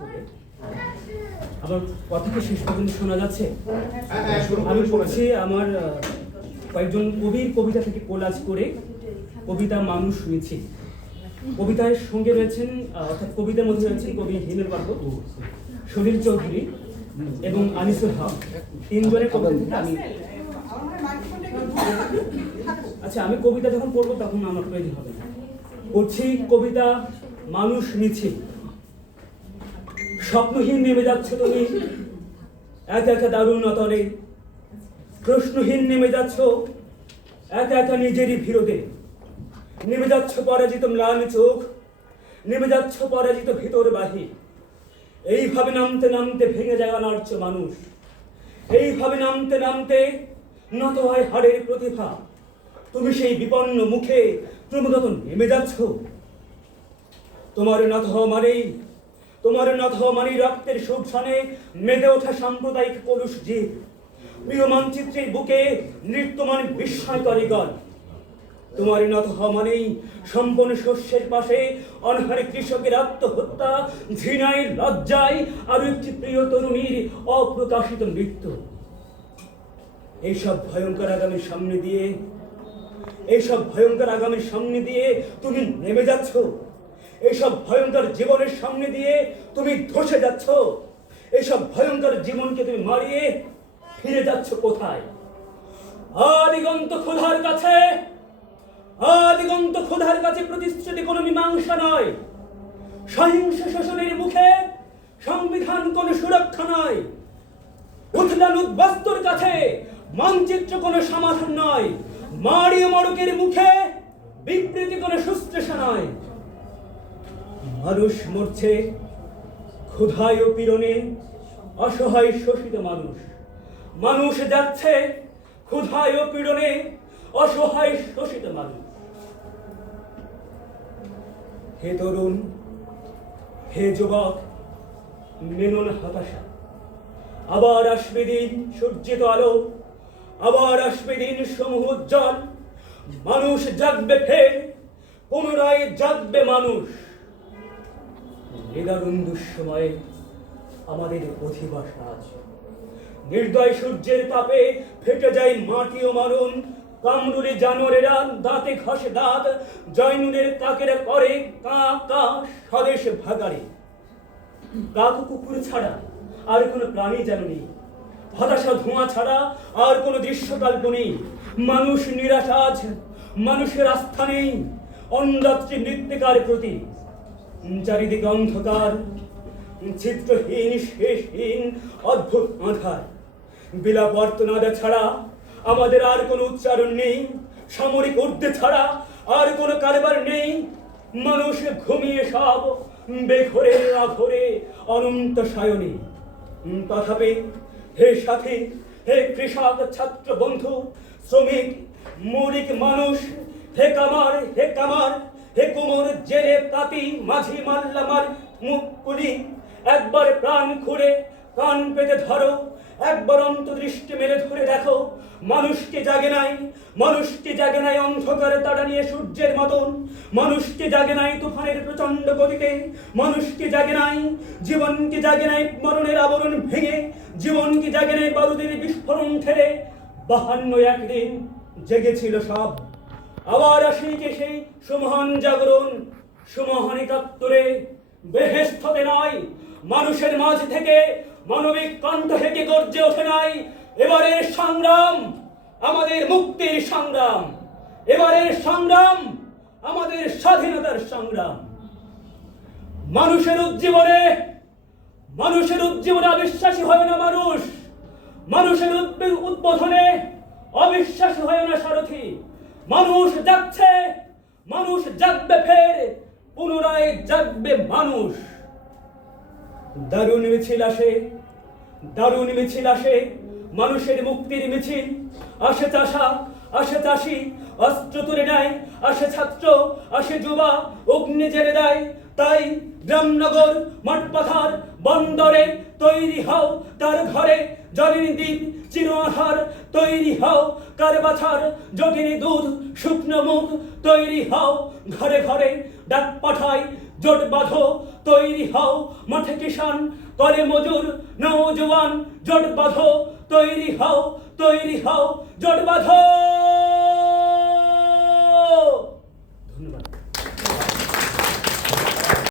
করে। আমার কথা কি শেষ পর্যন্ত শোনা যাচ্ছে? আমি পড়ছি আমার কয়েকজন কবির কবিতা থেকে কোলাজ করে কবিতা মানুষ মিছিল। কবিতার সঙ্গে রয়েছেন অর্থাৎ কবিতার মধ্যে রয়েছেন কবি হিমেল বাবু, সলিল চৌধুরী এবং আনিসুল হক। তিনজনের কবিতা থেকে আমি আচ্ছা আমি কবিতা যখন পড়বো তখন আমার প্রয়োজন হবে না। পড়ছি কবিতা মানুষ মিছিল। স্বপ্নহীন নেমে যাচ্ছ তুমি একা একা দারুণ অতলে, প্রশ্নহীন নেমে যাচ্ছ একা একা নিজেরই ভিরোদে। নেমে যাচ্ছ পরাজিত ম্লান চোখ, নেমে যাচ্ছ পরাজিত ভিতর বাহির। এইভাবে নামতে নামতে ভেঙে যায় অনার্য মানুষ, এইভাবে নামতে নামতে নত হয় হাড়ের প্রতিভা। তুমি সেই বিপন্ন মুখে ক্রমাগত নেমে যাচ্ছ। তোমার নত হওয়া মানেই রক্তের সুরছনে মেতে ওঠা সাম্প্রদায়িক কলুষ জীব। প্রিয় মানচিত্রের বুকে নৃত্যমান বিস্ময়কারী গল। তোমার নত হওয়া মানেই সম্পন্ন শস্যের পাশে অনহারে কৃষকের আত্মহত্যা, ঘৃণায় লজ্জায় আরো একটি প্রিয় তরুণীর অপ্রকাশিত মৃত্যু। এইসব ভয়ঙ্কর আগামীর সামনে দিয়ে তুমি নেমে যাচ্ছ। এইসব ভয়ঙ্কর জীবনের সামনে দিয়ে তুমি ধসে যাচ্ছ। এইসব ভয়ঙ্কর জীবনকে তুমি মারিয়ে ফিরে যাচ্ছ কোথায়? আদিগন্ত ক্ষুধার কাছে প্রতিশ্রুতি কোনো মীমাংসা নয়। সহিংস শোষণের মুখে সংবিধান কোনো সুরক্ষা নয়। উথলান উদ্বাস্তুর কাছে মানচিত্র কোনো সমাধান নয়। মারিও মড়কের মুখে বিবৃতি কোনো শুশ্রূষা নয়। মানুষ মরছে ক্ষুধায় ও পীড়নে, অসহায় শোষিত মানুষ যাচ্ছে ক্ষুধায় ও পীড়নে, অসহায় শোষিত মানুষ। হে তরুণ, হে যুবক, মেনো না হতাশা। আবার আসবে দিন সূর্যিত আলো, আবার আসবে দিন সমূহ উজ্জ্বল। মানুষ জাগবে ফের, পুনরায় জাগবে মানুষ। নিদারুণ দুঃসময়ে আমাদের অধিবাস আজ। নির্দয় সূর্যের তাপে ফেটে যায় মাটি ও মারণ। কামরুলে জানোয়ারেরা দাঁতে ঘষে দাঁত, জয়নুলের কাকেরা করে কা কা স্বদেশ ভাগাড়ে। কাক কুকুর ছাড়া আর কোনো প্রাণী যেন নেই, হতাশা ধোঁয়া ছাড়া আর কোনো দৃশ্য কাল্পনিক। মানুষ নিরাশা আজ, মানুষের আস্থা নেই অন্নদাত্রী মৃত্তিকার প্রতি। চারিদিকে অন্ধকার, চিত্রহীন শেষহীন অদ্ভুত আঁধার। বিলাপ অর্তনাদা ছাড়া আমাদের আর কোনো উচ্চারণ নেই, সামরিক ঊর্ধ্বে ছাড়া আর কোনো কারবার নেই। মানুষ ঘুমিয়ে সব বেঘরে আঘরে অনন্ত সায়নে। তথাপি হে সাথী, হে কৃষক, ছাত্র বন্ধু, শ্রমিক, মৌলিক মানুষ, হে কামার, হে কুমোর, জেলে, তাঁতি, মাঝি, মাল্লামার, মুখ কুলি, একবার প্রাণ খুঁড়ে কান পেতে ধরো, একবার অন্তদৃষ্টি মেলে ধরে দেখো। মানুষকে জাগে নাই অন্ধকারে তাড়া নিয়ে সূর্যের মতন। মানুষকে জাগে নাই তুফানের প্রচন্ড গতিতে। মানুষকে জাগে নাই, জীবনকে জাগে নাই মরণের আবরণ ভেঙে। জীবনকে জাগে নাই বারুদের বিস্ফোরণ ঠেলে। 52 একদিন জেগেছিল সব, আবার আসিকে সেই সুমহান জাগরণ। সুমহান 71-এ বেহেশতে নয়, মানুষের মাঝ থেকে মানবিক কণ্ঠ থেকে গর্জে ওঠে নাই। এবারের সংগ্রাম আমাদের মুক্তির সংগ্রাম, এবারের সংগ্রাম আমাদের স্বাধীনতার সংগ্রাম। মানুষের উজ্জীবনে অবিশ্বাসী হয় না মানুষ, মানুষের উদ্বোধনে অবিশ্বাসী হয় না সারথি। মানুষ যাচ্ছে, মানুষ জাগবে ফের, পুনরায় জাগবে মানুষ। দারুণ মিছিল আসে, মানুষের মুক্তির মিছিল। আসে চাষি, অস্ত্র তুলে নেয়। আসে ছাত্র, আসে যুবা, অগ্নি জেলে দেয়। তাই গ্রামনগর, মাঠপাথার, বন্দরে তৈরি হও তার ঘরে। জলের দ্বীপ চির আহার তৈরি হও কার বাছার। জটিনি দুধ শুকনো মুখ তৈরি হও ঘরে ঘরে। ডাক পাঠায় জোট বাঁধো তৈরি হও মাঠে কিষান করে মজুর নওজোয়ান জোট বাঁধো তৈরি হও জোট বাঁধো